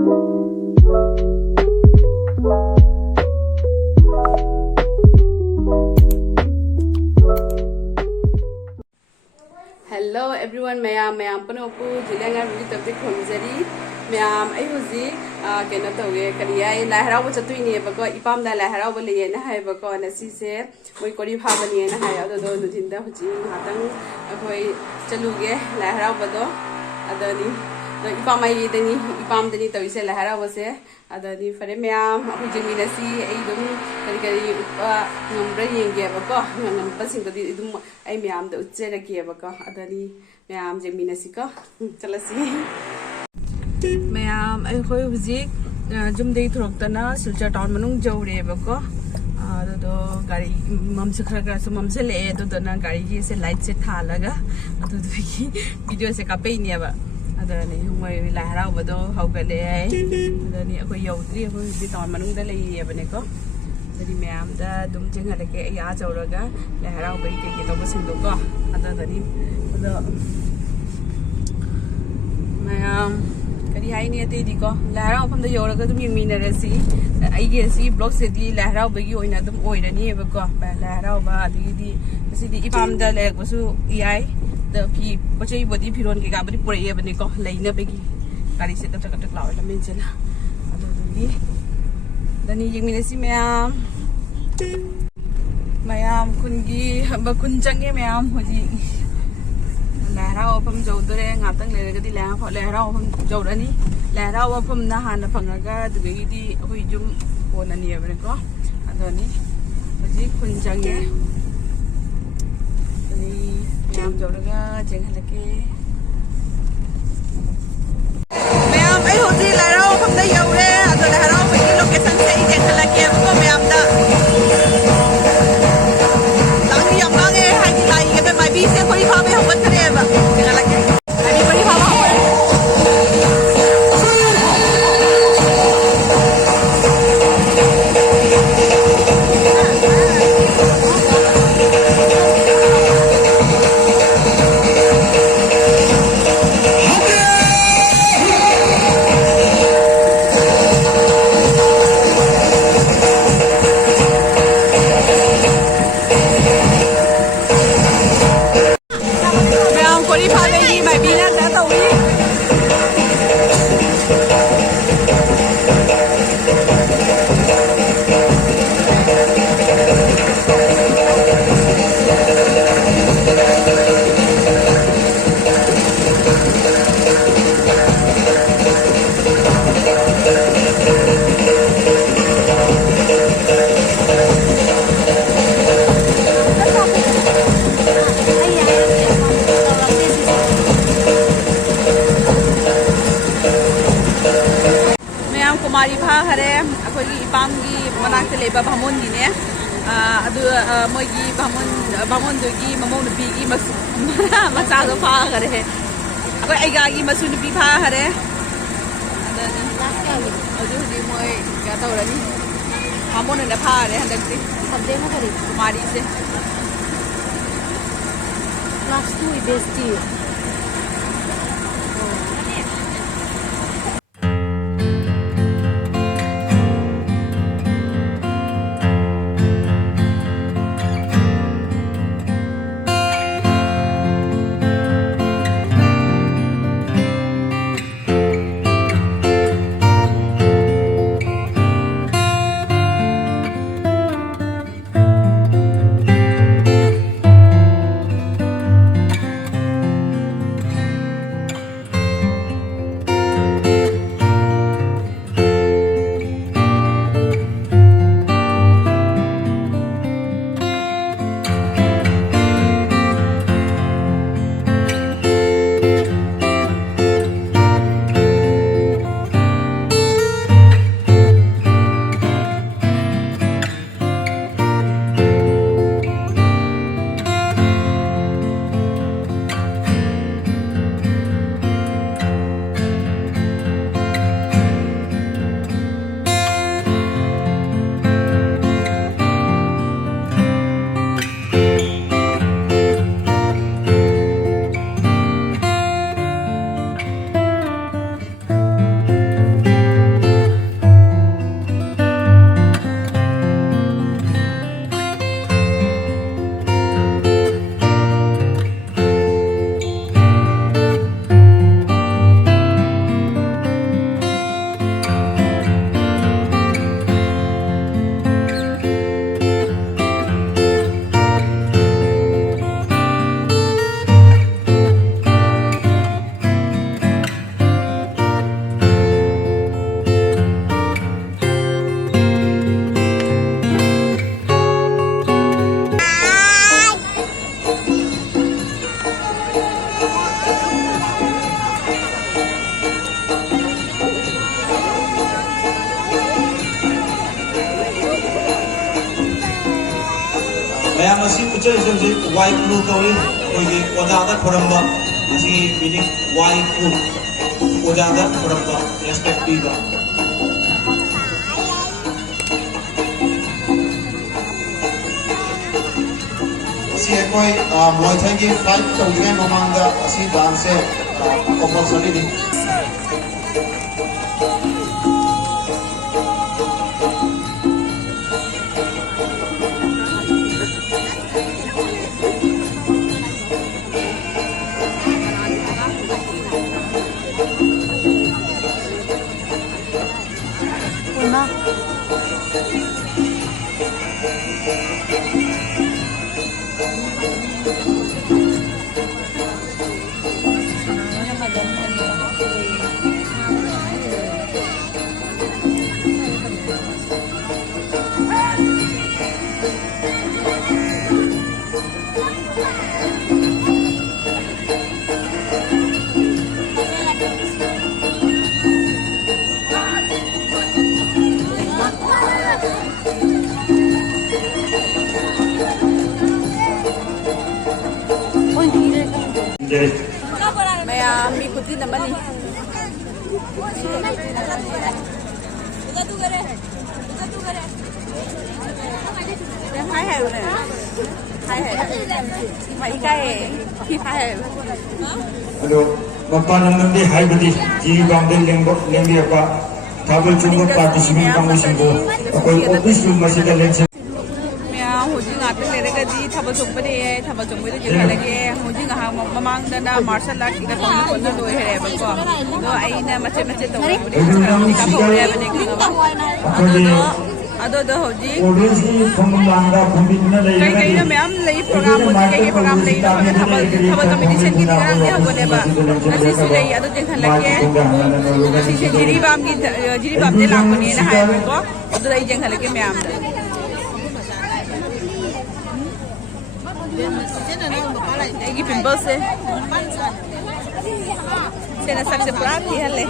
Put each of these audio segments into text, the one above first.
Hello everyone, mayam panoku jilenga really tabdi khomjari mayam ai huji kena toge kariya la harau ba chatui ni ba ko ipam da la harau ba le na hai ba ko na si se moi kori pha ba ni na hai ado do nuthin da huji hatang akoi chaluge la harau ba do adani do ipam ai dani ipam dani to ise la harau ba se adani fare mayam huji mi na si ai dum kari ngombra yenge ba ko ngam pa sing ko di dum ai mayam da uchera ki ba ko adani mayam jemi na si ko chalasi mayam ai khoi huji jum dei throk ta na silcha town manung jawre ba ko ado gari mam se khara so mam se le do na gari ji se light se thala ga ado ki video se ka pe ni ba adani moi la harau ba do hau ga le ai adani akoi yaudri akoi bi town manung da le ye ba ne ko jadi mayam da dum jeng hale ke ya jawraga la harau ba ke to ba sing do ko adani ado mayam kari hai ni ate di ko la harau pham da yoraga dum ying mi na re si ai ge si blog se di la harau ba gi oina dum oirani ba ko ba la harau ba di si di ipam da le ko su ai the pi pochai body phiron ke ga bari pore ye bani ko leina begi kari se tak tak law la men chela adu ni dani ying mi si mayam kun gi ba kun chang ye mayam hoji la rao pham jo dore ngatang le ga di la pho la rao pham jo rani la rao pham na han phang ga du gi di hoi jum ko na ni bani ko adu ni hoji kun chang ye mayam jawraga jeng halake mayam ai hodi la rao pham da yaure ado la rao ba ki location se i jeng halake ko mayam da lang yam lang e hai di lai ke mai bi se kori pha me hom thare ba jeng halake ai bi kori pha ba kumari pha hare akoi gi ipam gi manak te leba bhamon gi ne adu moi gi bhamon do gi mamon bi gi macha do pha hare akoi ai ga gi masu bi pha hare adu di moi ga taw rani bhamon ne pha hare handak ti sabde ma kari kumari se class 2 i besti ꯃꯌꯥꯝ ꯑꯁꯤ ꯎꯠꯆꯔꯤꯁꯦ ꯋꯥꯏ ꯈꯨ ꯀꯧꯏ ꯑꯩꯈꯣꯏꯒꯤ ꯑꯣꯖꯥꯗ ꯈꯣꯏꯔꯝꯕ ꯑꯁꯤꯒꯤ meaning ꯋꯥꯏ ꯈꯨ ꯑꯣꯖꯥꯗ ꯈꯣꯏꯔꯝꯕ ꯔꯦꯁꯄꯦꯛ ꯄꯤꯕ ꯑꯁꯤ ꯑꯩꯈꯣꯏ ꯃꯣꯏꯊꯩꯒꯤ ꯐ꯭ꯂꯥꯏꯠ ꯇꯧꯗ꯭ꯔꯤꯉꯩ ꯃꯃꯥꯡꯗ ꯑꯁꯤ ꯗꯥꯟꯁꯁꯦ ꯀꯝꯄꯜꯁꯔꯤꯅꯤ Maya mi kuti na mani. Hai hai này. Hai hai. Mấy cái khi hai. Hello, Bapak Namdi Hai Budi, Ji Bangdel Lengbi apa, Tabel Chungo Participant Commission Bo, Akoi Office Room masih ada lensa. Hujung ngate lere ka di thaba chungpa de thaba chungpa de jela lage hujung ha mamang da na martial art ka kon kon do here ba ko do ai na mache mache to ka phore ba ne ka ado do hoji Audience ki phangmanga phambina lei kai na ma'am lei program hoji kai program lei no ka thaba competition ki dira ne ho ne ba asi si lei ado je khan lage asi se jiri bam de lang ko ne na ha ba ko ado dai je khan lage ma'am da Egi pimples se. Se na sak se pura ki hale.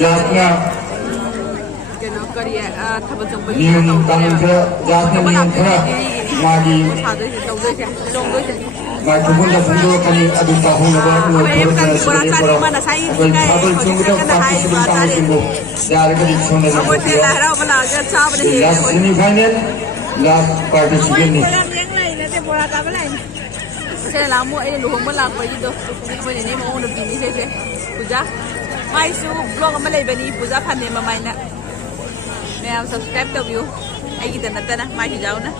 जातना कनो करिए थबल चंपा नियम कानून का जातना नियम खरा मागी माइक्रोफोन का फंडो कनी अभी ताहू लगा वो थोड़ा सा सीधे पड़ा कोई थाबल चुंगता पार्टिसिपेंट काम सिंगो यार कभी छोड़ने लगे थे लास्ट सेमीफाइनल लास्ट पार्टिसिपेंट नहीं से लामो ए लुहम लाग पई दो कोई ने मो न बिनी से पूजा माई सु ब्लॉग अमा लेबनी पूजा फने ममाइना मैं आप सब्सक्राइब तबियो आई की नतना माई जाओ ना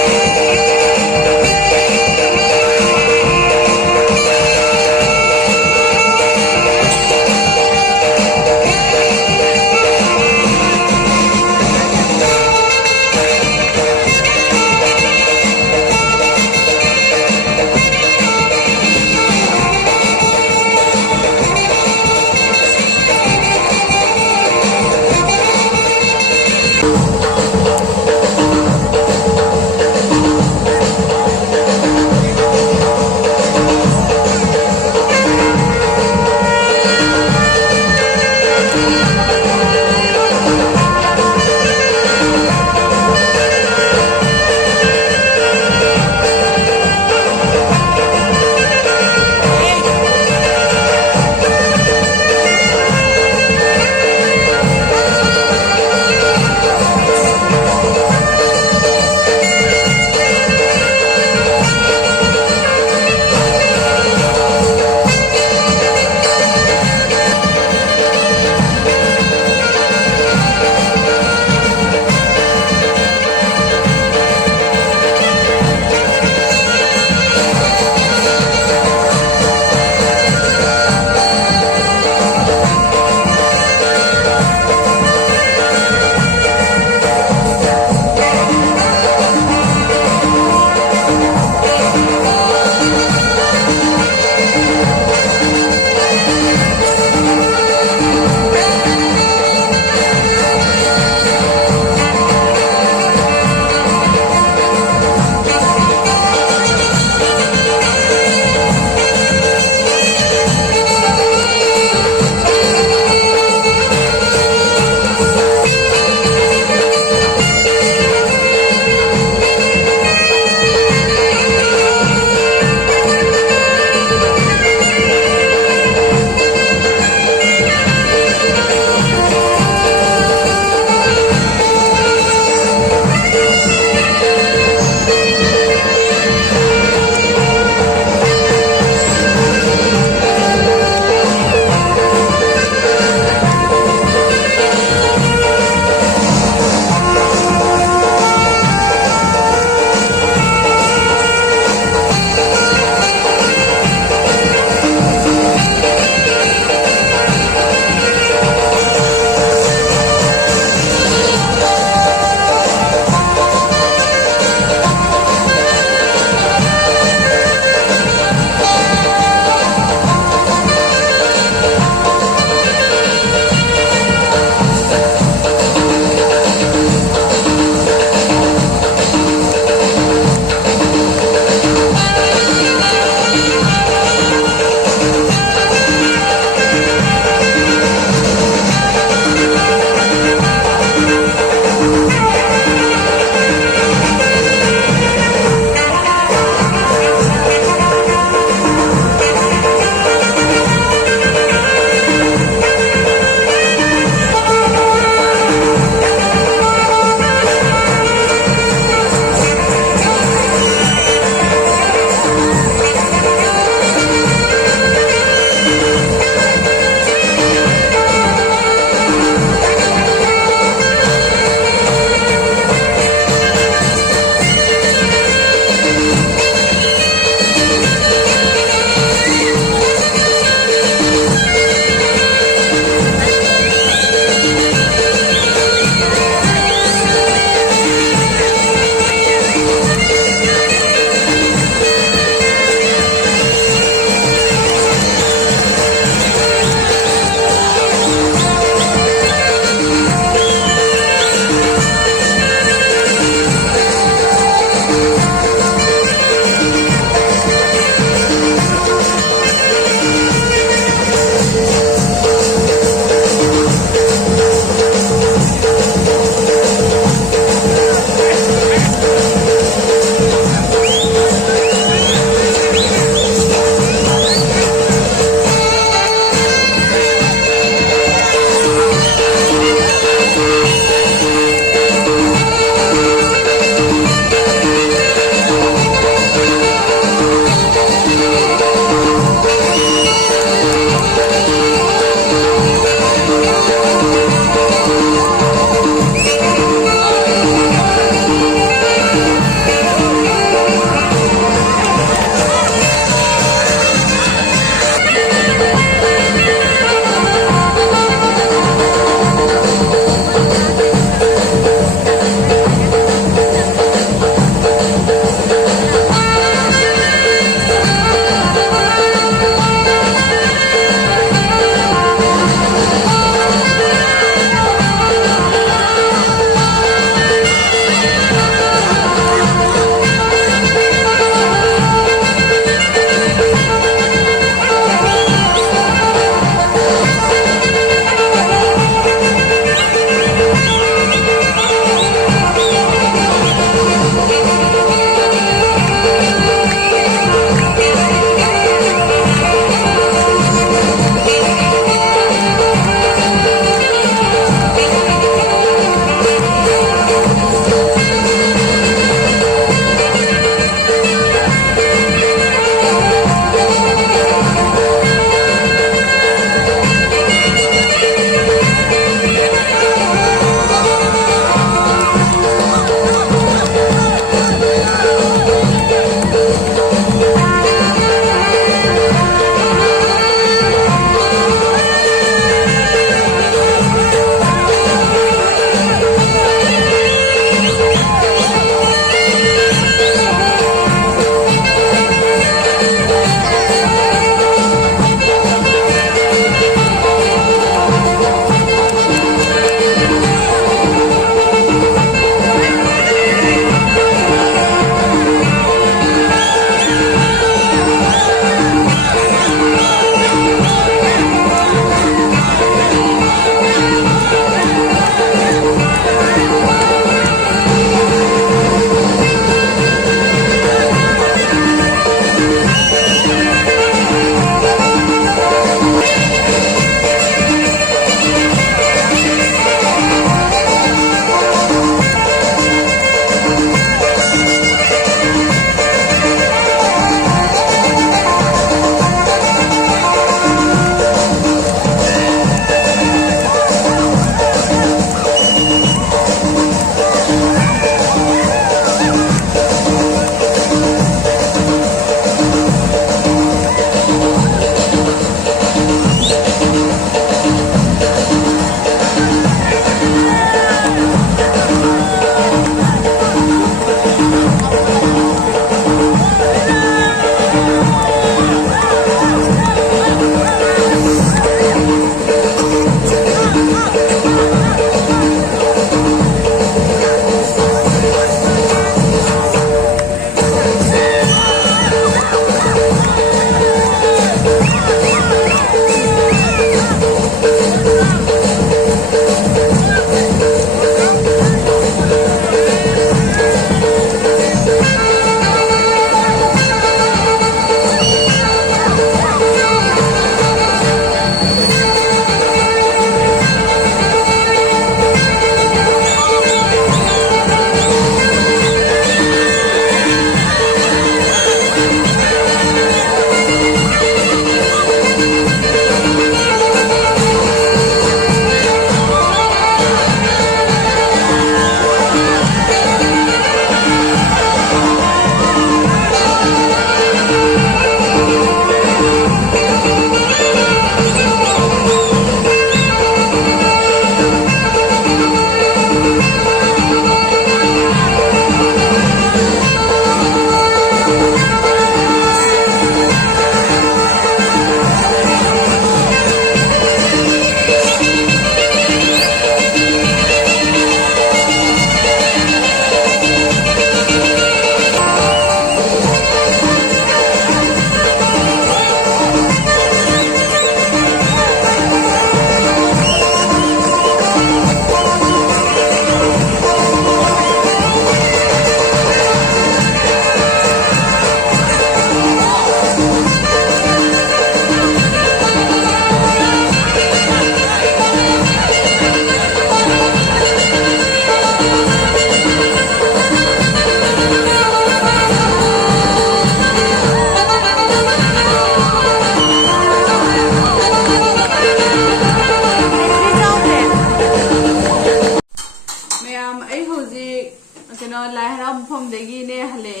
कनो लाई हराव मफम देगी ने हले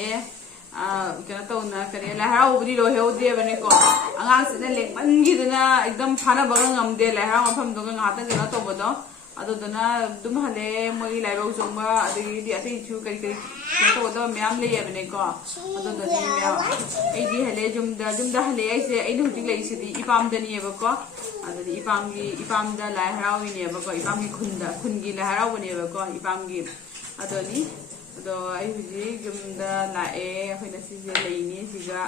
कनो तौना करे लाई हराव बुदी रो हेउदे बने को अंगांग सिने लेकमन गिदना एकदम फाना बगं ngамदे लाई हराव मफम दोग ngata कनो तौबदो अदुदना दुम हले मोई लाइबौ जोंबा अदगी अति छु करी करी तौबदो म्याम ले बने को अदुदनी म्याम एदी हले जुमदा हले ऐसे एनु हुजिक लेसिदी इपाम दनियबको अदनी इपामदा लाई हराव इनेबको इपामगी खुनगी लाई हराव बनेबको इपामगी अदनी अदो आई हुजी जुमदा लाए अखोइना सिजे लेइनी सिगा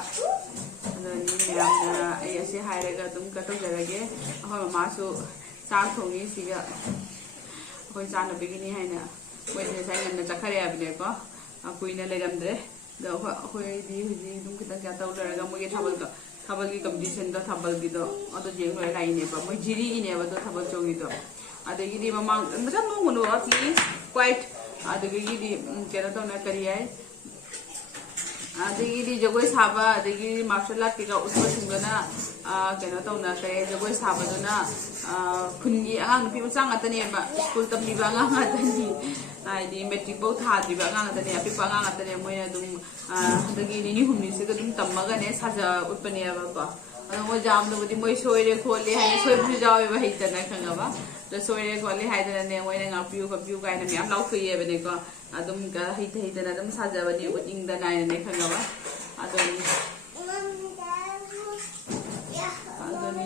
अदनी म्यामना आई असे हाइरगा दुम कतौजरगे अखोइ मामासु चाक थोंगी सिगा अखोइ चाना बिगिनी हाइना मोइसे साइगन चखरे आबिनेको कुइना लेरमद्रे द अखोइदी हुजी दुम किता क्या तौलरगा मोगे थाबलगी कंपटीशन द थाबलगी दो अदो जेंग लोय लाइनेबा मोइ जिरी इनेबा दो थाबल चोंगी दो अदगी ममांग मजा नोंगनो एटलीस्ट क्वाइट अदगी केना तौना करी है अदगी जगोय साबा अदगी मार्शल आर्ट के उत्सव सिंगना केना तौना करे जगोय साबदुना खुनगी आंगांग नुपि मचा ngатनेबा स्कूल तमनिबा आंगांग ngатनी आइदी मैट्रिक बौ थादिबा आंगांग ngатने अपिपा आंगांग ngатने मोय दुम अदगी निनि हुमनि से दुम तम्मगने साजा उत्पनेबा को मोय जामदबदि मोय सोयरे खोले हाय सोयबु जावेबा हैतना खंगबा द सोयरे खोले हायदने मोयने ngapiu kapiu kaina म्याम लाउखयेबने को अदुम का हैदना दुम साजाबनि उटिंगदा नायने खंगबा अदनि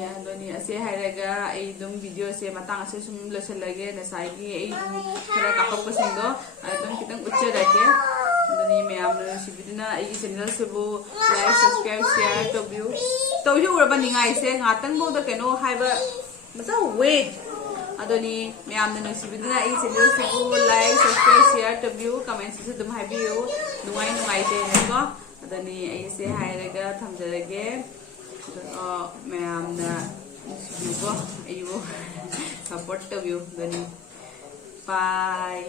अदनि असे हायरगा ए दुम वीडियो से मतंग असे सुम लसलगे नसाइगी ए खरा कापकसिंदो अदम कितंग उच्चरके अदनि म्याम सिबिदना ए चैनल सेबु लाइक सब्सक्राइब शेयर तौजु उरबा निंगाइ से ngaतंग बोदा केनो हाइबा मसा वेट अदोनी म्याम न सिबिदना ए चैनल सेबु लाइक सब्सक्राइब शेयर तबिउ कमेंट से दुम हाइबियो नुवाई ते नेको अदनी ए से हायरगा थमजरगे म्याम न सिबिको एयो सपोर्ट तबिउ दनी बाय